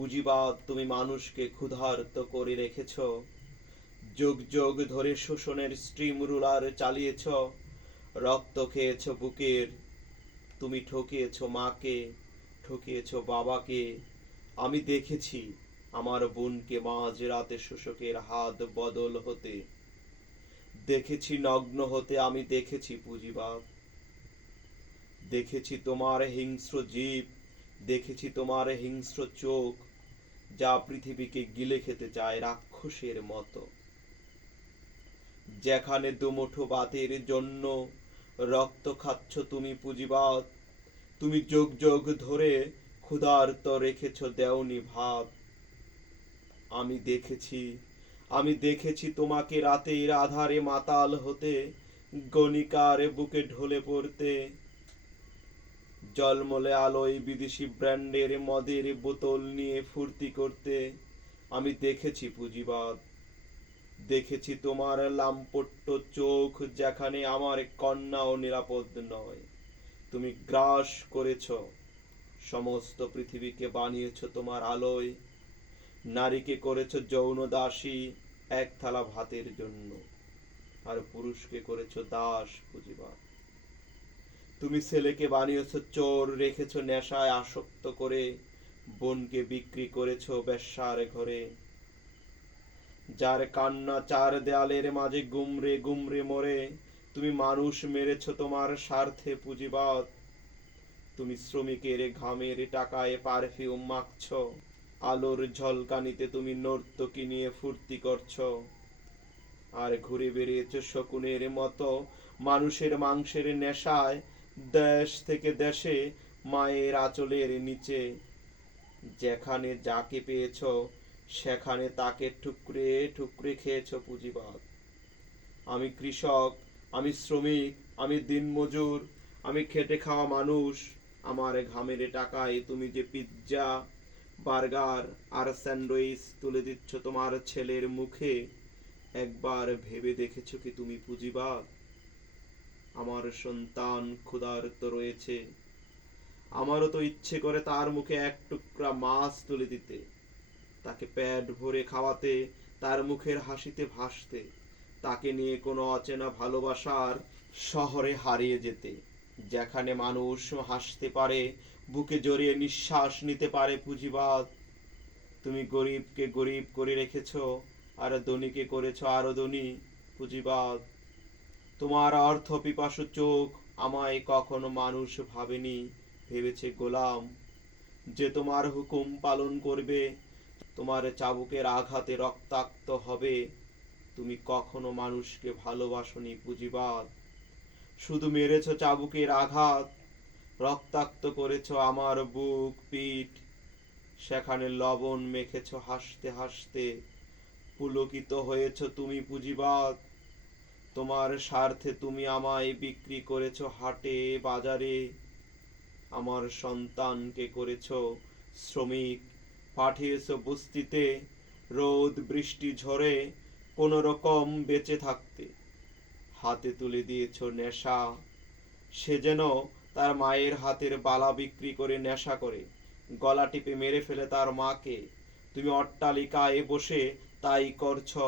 পুঁজিবাদ তুমি মানুষকে ক্ষুধার্ত করে রেখেছ। যুগ যুগ ধরে শোষণের স্ট্রিম রুলার চালিয়েছ। রক্ত খেয়েছ বুকের, তুমি ঠকিয়েছ মাকে, ঠকিয়েছ বাবাকে। আমি দেখেছি আমার বোনকে মাঝ রাতে শোষকের হাত বদল হতে। দেখেছি নগ্ন হতে, আমি দেখেছি পুঁজিবাদ। দেখেছি তোমার হিংস্র জীব, দেখেছি তোমার হিংস্র চোখ। যা পৃথিবীকে গিলে খেতে চায় রাক্ষসের মতো। যেখানে দুমুঠো বাতের জন্য রক্ত খাচ্ছ তুমি পুঁজিবাদ, তুমি যোগ যোগ ধরে ক্ষুধার্ত রেখেছ দেওনি ভাব আমি দেখেছি আমি দেখেছি তোমাকে রাতের আধারে মাতাল হতে, গণিকার বুকে ঢলে পড়তে জলমলে আলোয় বিদেশি ব্র্যান্ডের মদের বোতল নিয়ে ফুর্তি করতে আমি দেখেছি পুঁজিবাদ। দেখেছি তোমার লাম্পট্ট চোখ যেখানে আমার কন্যাও নিরাপদ নয়। তুমি গ্রাস করেছ, সমস্ত পৃথিবীকে বানিয়েছ তোমার আলোয়। নারীকে করেছ যৌন দাসী, এক থালা ভাতের জন্য। আর পুরুষকে করেছ দাস পুঁজিবাদ। তুমি ছেলেকে বানিয়েছ, চোর রেখেছ, নেশায় আসক্ত করে, বোনকে বিক্রি করেছ বেশ্যার ঘরে। যার কান্না চার দেয়ালের মাঝে গুমরে গুমরে মরে, তুমি মানুষ মেরেছ তোমার স্বার্থে পুঁজিবাদ। তুমি শ্রমিকের ঘামের টাকায় পারফিউম মাখছ, আলোর ঝলকানিতে তুমি নর্তকী নিয়ে ফুর্তি করছ। আর ঘুরে বেরিয়েছ শকুনের মতো মানুষের মাংসের নেশায় দেশ থেকে দেশে মায়ের আঁচলের নিচে। যেখানে যাকে পেয়েছ, সেখানে তাকে ঠুকরে ঠুকরে খেয়েছ পুঁজিবাদ। আমি কৃষক, আমি শ্রমিক, আমি দিনমজুর, আমি খেটে খাওয়া মানুষ। আমার ঘামের টাকায় তুমি যে পিৎজা, বার্গার আর স্যান্ডউইচ তুলে দিচ্ছ তোমার ছেলের মুখে, একবার ভেবে দেখেছ কি তুমি পুঁজিবাদ? আমার সন্তান ক্ষুধার্ত রয়েছে। আমারও তো ইচ্ছে করে তার মুখে এক টুকরা মাছ তুলে দিতে। তাকে পেট ভরে খাওয়াতে, তার মুখের হাসিতে ভাসতে, তাকে নিয়ে কোনো অচেনা ভালোবাসার শহরে হারিয়ে যেতে। যেখানে মানুষ হাসতে পারে, বুকে জড়িয়ে নিঃশ্বাস নিতে পারে পুঁজিবাদ। তুমি গরিবকে গরিব করে রেখেছ, আর ধনীকে করেছ আরও ধনী, পুঁজিবাদ। তোমার অর্থ পিপাসু চোখ আমায় কখনো মানুষ ভাবেনি, ভেবেছে গোলাম। যে তোমার হুকুম পালন করবে, তোমার চাবুকের আঘাতে রক্তাক্ত হবে। তুমি কখনো মানুষকে ভালোবাসনি পুঁজিবাদ শুধু মেরেছ চাবুকের আঘাত, রক্তাক্ত করেছ আমার বুক, পিঠ। সেখানে লবণ মেখেছ হাসতে হাসতে, পুলকিত হয়েছ তুমি পুঁজিবাদ তোমার স্বার্থে তুমি আমায় বিক্রি করেছ হাটে, বাজারে। আমার সন্তানকে করেছ শ্রমিক, পাঠিয়েছ বস্তিতে। রোদ, বৃষ্টি ঝরে কোনো রকম বেঁচে থাকতে। হাতে তুলে দিয়েছ নেশা। সে যেন তার মায়ের হাতের বালা বিক্রি করে নেশা করে। গলা টিপে মেরে ফেলে তার মাকে। তুমি অট্টালিকায় বসে তাই করছ।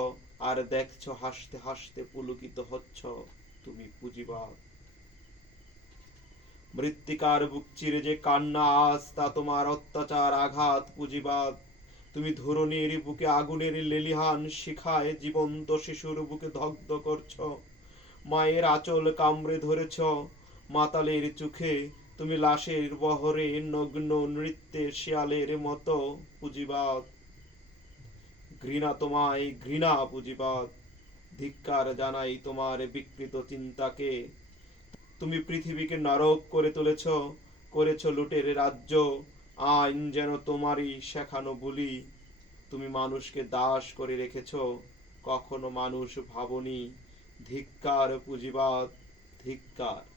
আর দেখছ হাসতে হাসতে পুলকিত হচ্ছ তুমি পুঁজিবাদ। মৃত্তিকার বুক চিরে যে কান্না, আজ তা তোমার অত্যাচার, আঘাত, পুঁজিবাদ। তুমি ধরণীর বুকে আগুনের লেলিহান শিখায় জীবন্ত শিশুর বুকে দগ্ধ করছ। মায়ের আঁচল কামড়ে ধরেছ, মাতালের চোখে তুমি লাশের বহরে নগ্ন নৃত্যে শিয়ালের মতো পুঁজিবাদ। ঘৃণা তোমায়, ঘৃণা পুঁজিবাদ ধিক্কার জানাই তোমার বিকৃত চিন্তাকে। তুমি পৃথিবীকে নরক করে তুলেছ, করেছ লুটের রাজ্য। আইন যেন তোমারই শেখানো বলি। তুমি মানুষকে দাস করে রেখেছ, কখনো মানুষ ভাবনি। ধিক্কার পুঁজিবাদ ধিক্কার।